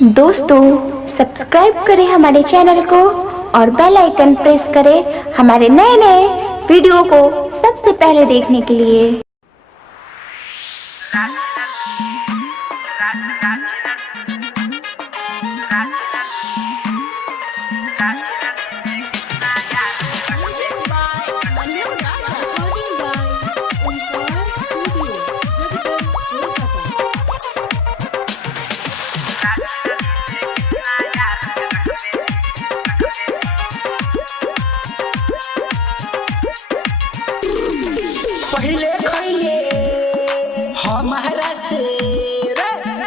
दोस्तों सब्सक्राइब करें हमारे चैनल को और बेल आइकन प्रेस करें हमारे नए नए वीडियो को सबसे पहले देखने के लिए। पहले खैले हमारा से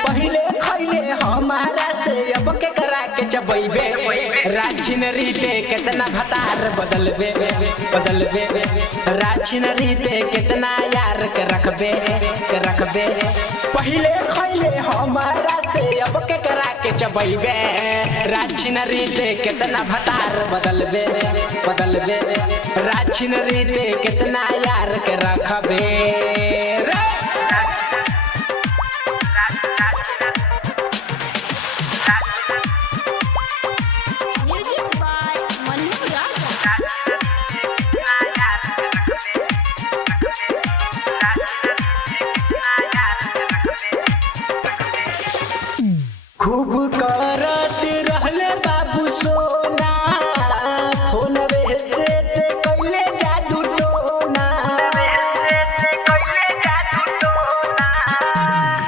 पहले खैले हमारा से अब के करा के चबैबे राछिन रीते कितना भतार बदलबे राछिन रीते कितना यार के रखबे पहले खैले हमारा से अब के करा के चबैबे राछिन रीते कितना भतार बदलबे राछिन रीते कितना यार के रखबे खूब करत रहले बाबू सोना फोनवे से ते कइले जादू टोना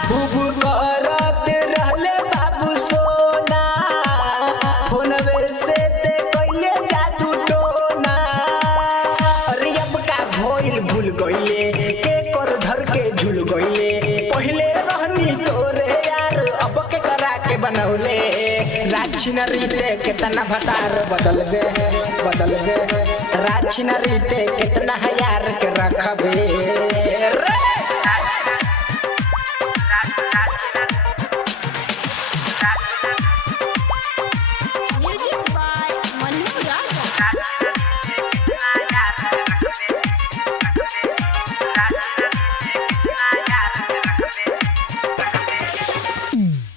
खूब करत रहले बाबू सोना फोनवे से ते कइले जादू टोना अरे अब का भइल भूल गइले के कर धर के झूल गइले पहले रहनी तोरे यार अब के करा के बनौले राछिन रीते कितना भतार बदलबे राछिन रीते कितना यार के रखबे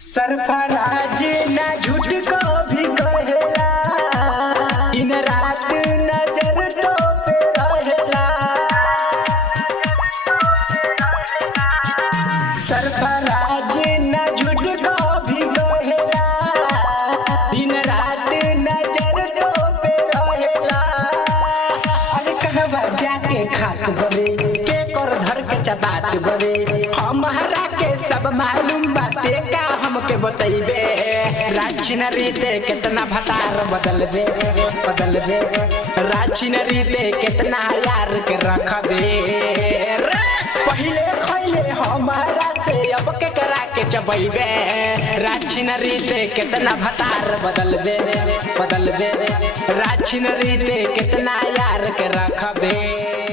सरफराज ना झूठ को भी कहेला दिन रात नजर तो पे रहेला सरफराज ना झूठ को भी कहेला दिन रात नजर तो पे रहेला अरे कहवा जाके खात बरे के कर धर के चबात बरे हमारा के सब मालूम बाते का हमके बतैबे राछिन रीते कितना भतार बदलबे राछिन रीते कितना यार के रखबे पहले खैले हमारा से अब के करा के चबैबे राछिन रीते कितना भतार बदलबे राछिन रीते कितना यार के रखबे।